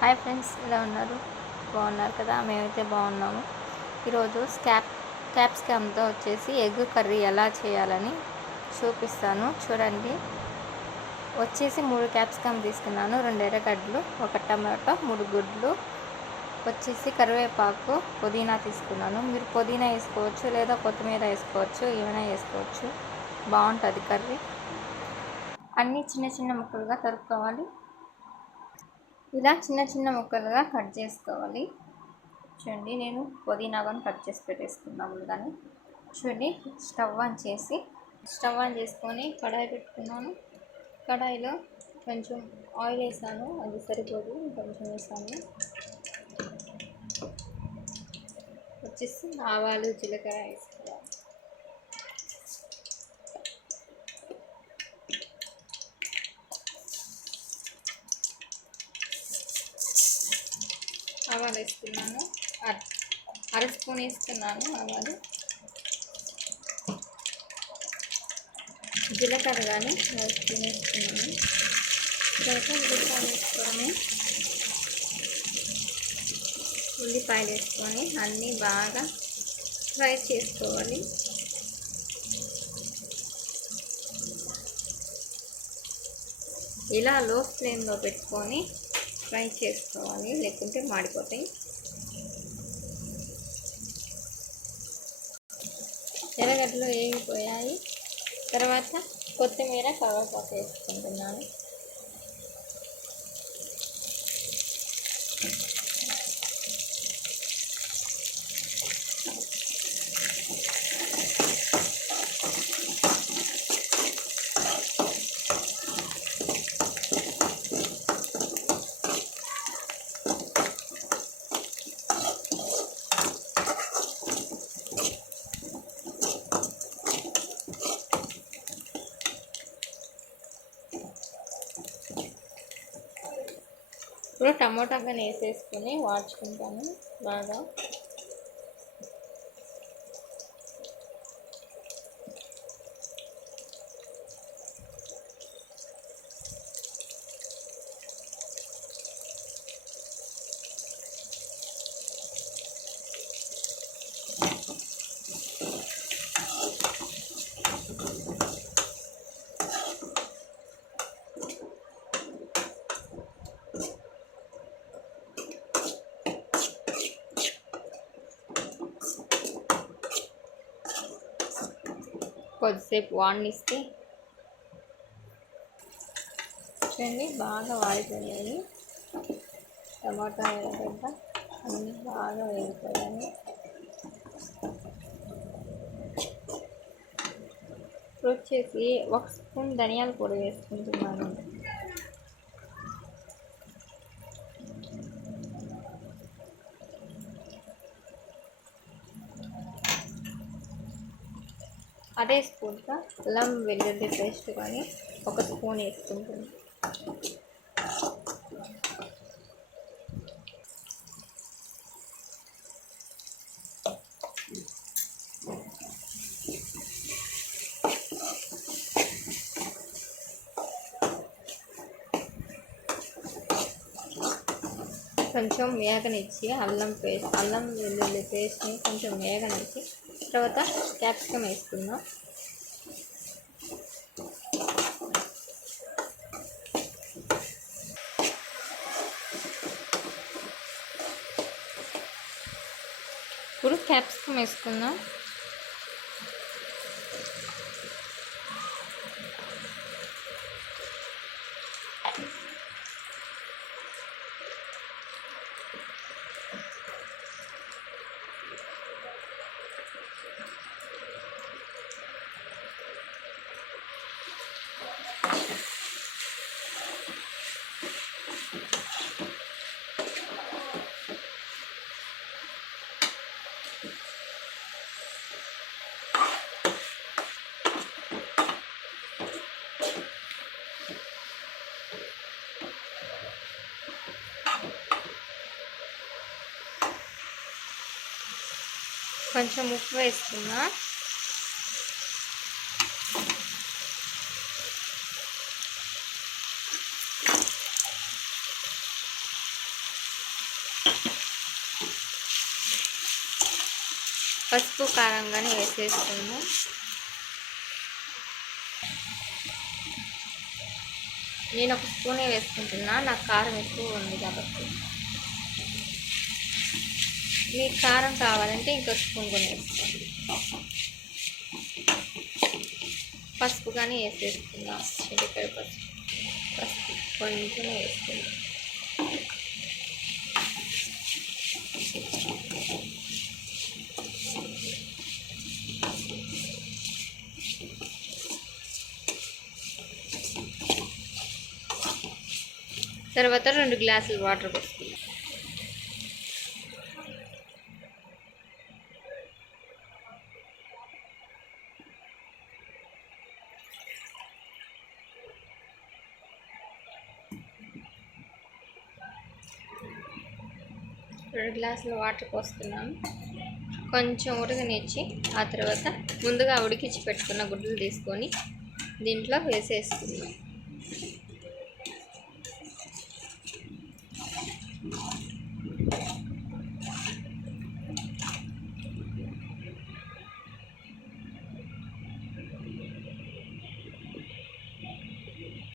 Hi friends, ఎలా ఉన్నారు? బాగున్నారు కదా? మేమైతే బాగున్నాము. ఈరోజు క్యాప్సికమ్తో వచ్చేసి ఎగ్ కర్రీ ఎలా చేయాలని చూపిస్తాను. చూడండి. వచ్చేసి 3 క్యాప్సికమ్ తీసుకున్నాను, 2 ఎర్రగడ్డలు, 1 టమాటో, 3 గుడ్లు, వచ్చేసి కరివేపాకు, పుదీనా తీసుకున్నాను. మీరు పుదీనా వేసుకోవచ్చు లేదా కొత్తిమీర వేసుకోవచ్చు, ఏమైనా వేసుకోవచ్చు. బాగుంటుంది కర్రీ. అన్నీ చిన్న చిన్న ముక్కలుగా తరుక్కోవాలి. ఇలా చిన్న చిన్న ముక్కలుగా కట్ చేసుకోవాలి. చూడండి, నేను పుదీనా కానీ కట్ చేసి పెట్టేసుకున్నాను ముందుగానే. చూడండి, స్టవ్ ఆన్ చేసుకొని కడాయి పెట్టుకున్నాను. కడాయిలో కొంచెం ఆయిల్ వేసాను, అది సరిపోదు, కొంచెం వేసాను. వచ్చేసి ఆవాలు, జీలకర్ర వేసుకోవాలి. ఆవాలు వేసుకున్నాను, అర స్పూన్ వేసుకున్నాను ఆవాలు. జీలకర్ర కానీ అర స్పూన్ వేసుకున్నాను. తర్వాత ఉల్లిపాయలు వేసుకొని అన్నీ బాగా ఫ్రై చేసుకోవాలి. ఇలా లో ఫ్లేమ్లో పెట్టుకొని ఫ్రై చేసుకోవాలి, లేకుంటే మాడిపోతాయి. ఎర్రగడ్డలు వేగిపోయాయి. తర్వాత కొత్తిమీర, కరివేపాకు వేసుకుంటున్నాను. ఇప్పుడు టమోటా కానీ వేసేసుకొని వాడ్చుకుంటాను బాగా. కొద్దిసేపు వాడనిస్తే చూడండి, బాగా వాడిపోయాయి. టమాటా, ఎర్రగడ్డ అన్నీ బాగా వేగిపోయాయి. ఇప్పుడు వచ్చేసి 1 స్పూన్ ధనియాల పొడి వేసుకుంటున్నాను. అదే స్పూన్తో అల్లం వెల్లుల్లి పేస్ట్ కానీ 1 స్పూన్ వేసుకుంటుంది. కొంచెం వేగనిచ్చి అల్లం వెల్లుల్లి పేస్ట్ని కొంచెం వేగనిచ్చి తర్వాత క్యాప్సికమ్ వేసుకుందాం. ఇప్పుడు క్యాప్సికమ్ వేసుకుందాం. కొంచెం ఉప్పు వేస్తున్నా. పసుపు కారం కానీ వేసేసుకుందాం. నేను ఒక స్పూనే వేసుకుంటున్నా, నాకు కారం ఎక్కువ ఉంది కాబట్టి. మీకు కారం కావాలంటే ఇంకో స్పూన్ కొని వేసుకోండి. పసుపు కానీ వేసేసుకుందాం. చిటికెడు పసుపు కొంచెం వేసుకుందాం. తర్వాత 2 గ్లాసులు వాటర్ పోసుకుందాం. రెండు గ్లాసులు వాటర్ పోస్తున్నాను. కొంచెం ఉడకనిచ్చి ఆ తర్వాత ముందుగా ఉడికించి పెట్టుకున్న గుడ్లు తీసుకొని దీంట్లో వేసేసుకుందాం.